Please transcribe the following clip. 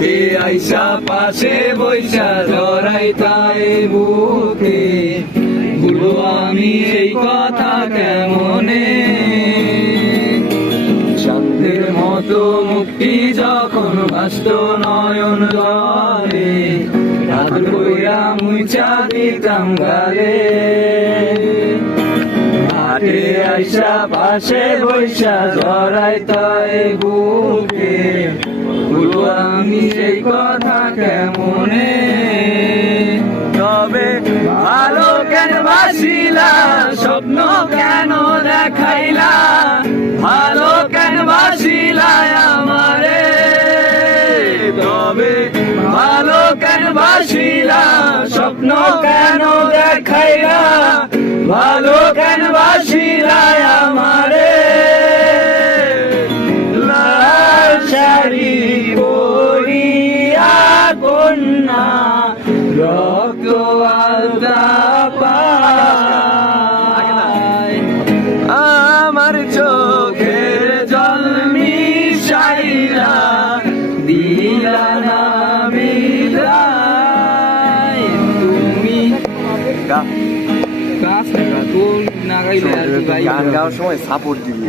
তে আইসা পাশে বৈশা জড়াইতাই বুকে, ভুলো আমি এই কথা কেমনে। চাঁদের মতো মুক্তি যখন ভাসত নয়ন জলে, হাত কইরা মুইচা দিতাম গালে। হাটে আইসা পাশে বৈশা জড়াইতাই বুকে, ভুলো আমি সেই কথা কেমনে। তবে ভালো কেন বাসিলা, স্বপ্ন কেন দেখাইলা, ভালো কেন বাসিলা আমারে। তবে ভালো কেন বাসিলা, স্বপ্ন কেন দেখাইলা, ভালো কেন বাসিলা আমারে। লাল শাড়ি পরিয়া কন্যা রক্ত আলতা পায়, আমার চোখের জল মিশাইলা দিলা না বিদায়। তুমি গান গাওয়ার সময় সাপোর্ট দিবি।